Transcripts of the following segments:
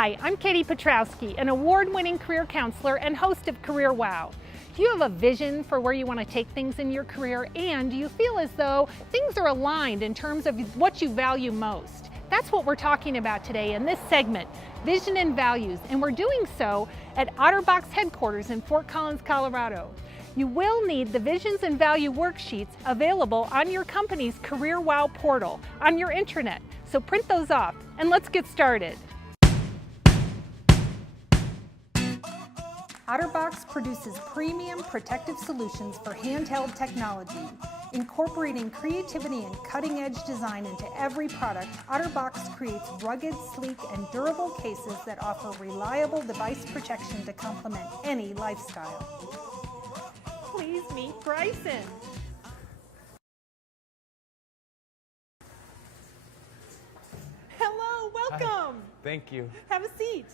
Hi, I'm Katie Petrowski, an award-winning career counselor and host of Career Wow. Do you have a vision for where you want to take things in your career, and do you feel as though things are aligned in terms of what you value most? That's what we're talking about today in this segment, Vision and Values, and we're doing so at OtterBox headquarters in Fort Collins, Colorado. You will need the Visions and Value worksheets available on your company's Career Wow portal on your intranet, so print those off and let's get started. OtterBox produces premium protective solutions for handheld technology. Incorporating creativity and cutting-edge design into every product, OtterBox creates rugged, sleek, and durable cases that offer reliable device protection to complement any lifestyle. Please meet Bryson. Hello, welcome. Hi. Thank you. Have a seat.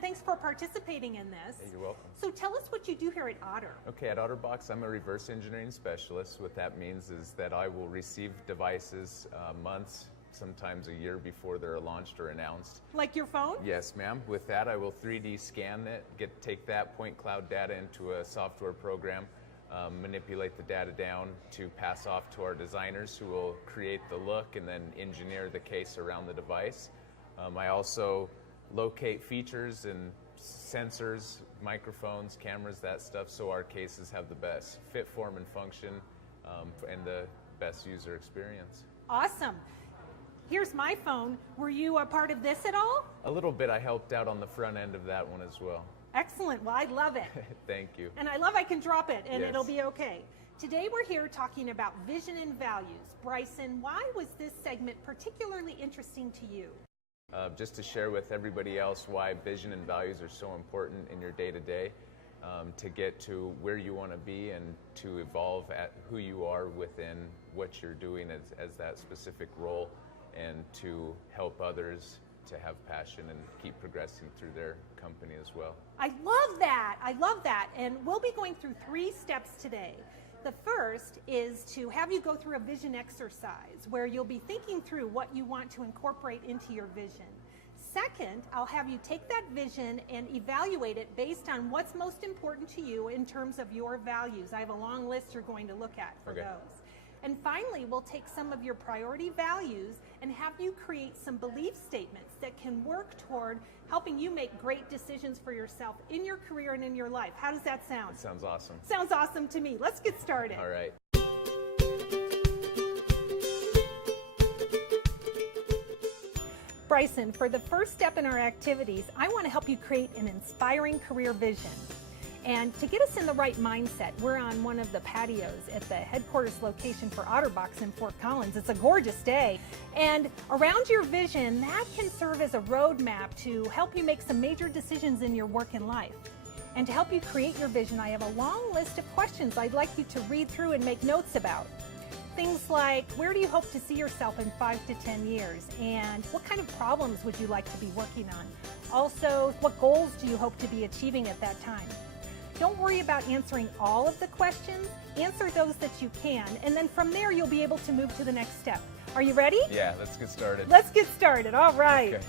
Thanks for participating in this. Hey, you're welcome. So tell us what you do here at Otter. Okay, at OtterBox, I'm a reverse engineering specialist. What that means is that I will receive devices months, sometimes a year before they're launched or announced. Like your phone? Yes, ma'am. With that, I will 3D scan it, take that point cloud data into a software program, manipulate the data down to pass off to our designers who will create the look and then engineer the case around the device. I also locate features and sensors, microphones, cameras, that stuff, so our cases have the best fit, form, and function, and the best user experience. Awesome. Here's my phone. Were you a part of this at all? A little bit. I helped out on the front end of that one as well. Excellent. Well, I love it. Thank you. And I love I can drop it and Yes. It'll be okay. Today we're here talking about vision and values. Bryson, why was this segment particularly interesting to you? Just to share with everybody else why vision and values are so important in your day-to-day, to get to where you want to be and to evolve at who you are within what you're doing as that specific role, and to help others to have passion and keep progressing through their company as well. I love that. I love that. And we'll be going through 3 steps today. The first is to have you go through a vision exercise where you'll be thinking through what you want to incorporate into your vision. Second, I'll have you take that vision and evaluate it based on what's most important to you in terms of your values. I have a long list you're going to look at for those. And finally, we'll take some of your priority values and have you create some belief statements that can work toward helping you make great decisions for yourself in your career and in your life. How does that sound? That sounds awesome. Sounds awesome to me. Let's get started. All right. Bryson, for the first step in our activities, I want to help you create an inspiring career vision. And to get us in the right mindset, we're on one of the patios at the headquarters location for OtterBox in Fort Collins. It's a gorgeous day. And around your vision, that can serve as a roadmap to help you make some major decisions in your work and life. And to help you create your vision, I have a long list of questions I'd like you to read through and make notes about. Things like, where do you hope to see yourself in 5 to 10 years? And what kind of problems would you like to be working on? Also, what goals do you hope to be achieving at that time? Don't worry about answering all of the questions. Answer those that you can, and then from there you'll be able to move to the next step. Are you ready? Yeah, let's get started. Let's get started. All right. Okay.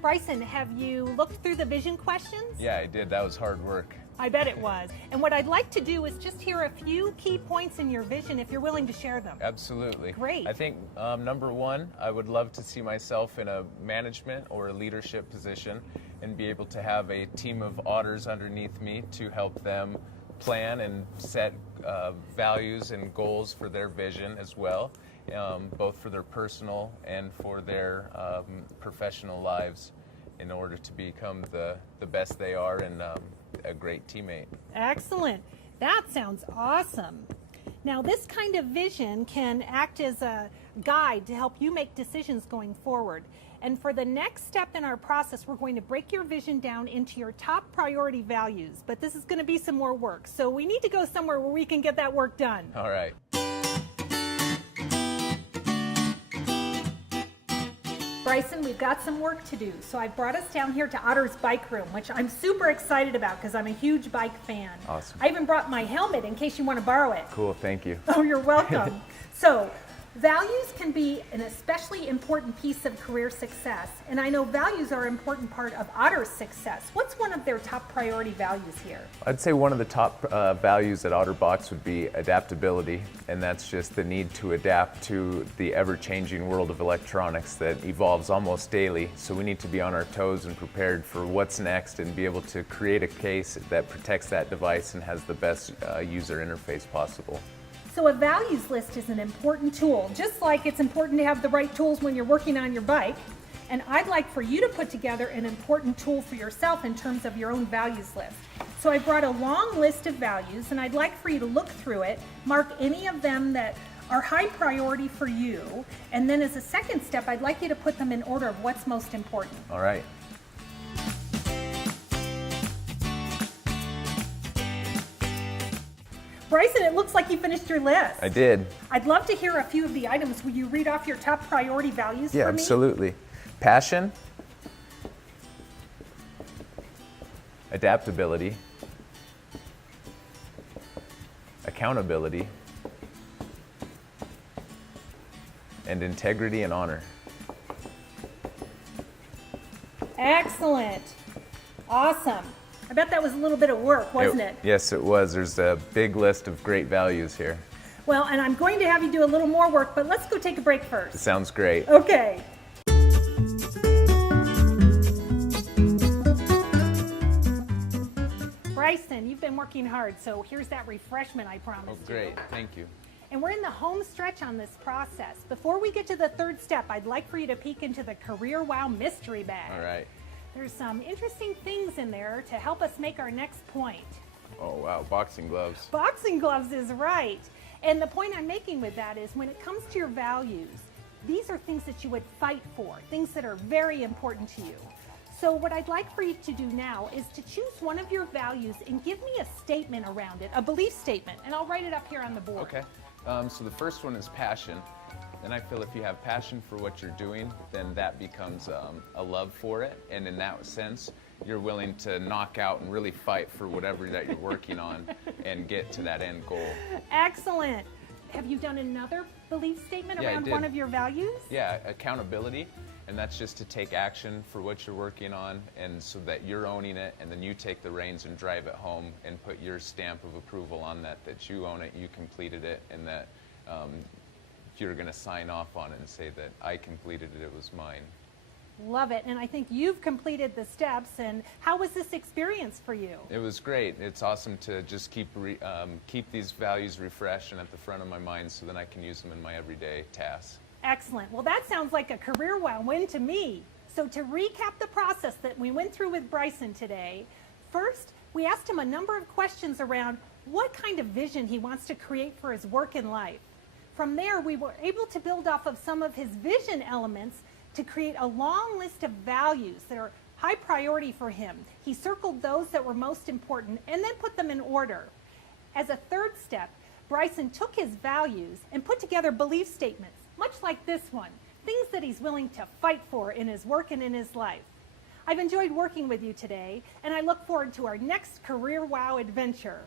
Bryson, have you looked through the vision questions? Yeah, I did. That was hard work. I bet it was. And what I'd like to do is just hear a few key points in your vision if you're willing to share them. Absolutely. Great. I think number one, I would love to see myself in a management or a leadership position and be able to have a team of otters underneath me to help them plan and set values and goals for their vision as well, both for their personal and for their professional lives, in order to become the best they are and a great teammate. Excellent. That sounds awesome. Now, this kind of vision can act as a guide to help you make decisions going forward. And for the next step in our process, we're going to break your vision down into your top priority values. But this is going to be some more work. So we need to go somewhere where we can get that work done. All right. Bryson, we've got some work to do. So I brought us down here to Otter's Bike Room, which I'm super excited about because I'm a huge bike fan. Awesome. I even brought my helmet in case you want to borrow it. Cool, thank you. Oh, you're welcome. So Values can be an especially important piece of career success, and I know values are an important part of Otter's success. What's one of their top priority values here? I'd say one of the top values at OtterBox would be adaptability, and that's just the need to adapt to the ever-changing world of electronics that evolves almost daily. So we need to be on our toes and prepared for what's next and be able to create a case that protects that device and has the best user interface possible. So a values list is an important tool, just like it's important to have the right tools when you're working on your bike. And I'd like for you to put together an important tool for yourself in terms of your own values list. So I brought a long list of values, and I'd like for you to look through it, mark any of them that are high priority for you, and then as a second step, I'd like you to put them in order of what's most important. All right. Bryson, it looks like you finished your list. I did. I'd love to hear a few of the items. Will you read off your top priority values Yeah, for me? absolutely. Passion, adaptability, accountability, and integrity and honor. Excellent. Awesome. I bet that was a little bit of work, wasn't it? Yes, it was. There's a big list of great values here. Well, and I'm going to have you do a little more work, but let's go take a break first. Sounds great. Okay. Bryson, you've been working hard, so here's that refreshment I promised Oh, great. Thank you. And we're in the home stretch on this process. Before we get to the third step, I'd like for you to peek into the Career Wow mystery bag. All right. There's some interesting things in there to help us make our next point. Oh, wow. Boxing gloves. Boxing gloves is right. And the point I'm making with that is when it comes to your values, these are things that you would fight for, things that are very important to you. So what I'd like for you to do now is to choose one of your values and give me a statement around it, a belief statement, and I'll write it up here on the board. Okay. So the first one is passion. And I feel if you have passion for what you're doing, then that becomes a love for it. And in that sense, you're willing to knock out and really fight for whatever that you're working on and get to that end goal. Excellent. Have you done another belief statement Yeah, I around did. one of your values? Yeah, accountability. And that's just to take action for what you're working on, and so that you're owning it, and then you take the reins and drive it home and put your stamp of approval on that you own it, you completed it, and that you're going to sign off on it and say that I completed it, it was mine. Love it. And I think you've completed the steps. And how was this experience for you? It was great. It's awesome to just keep these values refreshed and at the front of my mind so then I can use them in my everyday tasks. Excellent. Well, that sounds like a career wow win to me. So to recap the process that we went through with Bryson today, first, we asked him a number of questions around what kind of vision he wants to create for his work and life. From there, we were able to build off of some of his vision elements to create a long list of values that are high priority for him. He circled those that were most important and then put them in order. As a third step, Bryson took his values and put together belief statements, much like this one, things that he's willing to fight for in his work and in his life. I've enjoyed working with you today, and I look forward to our next Career Wow adventure.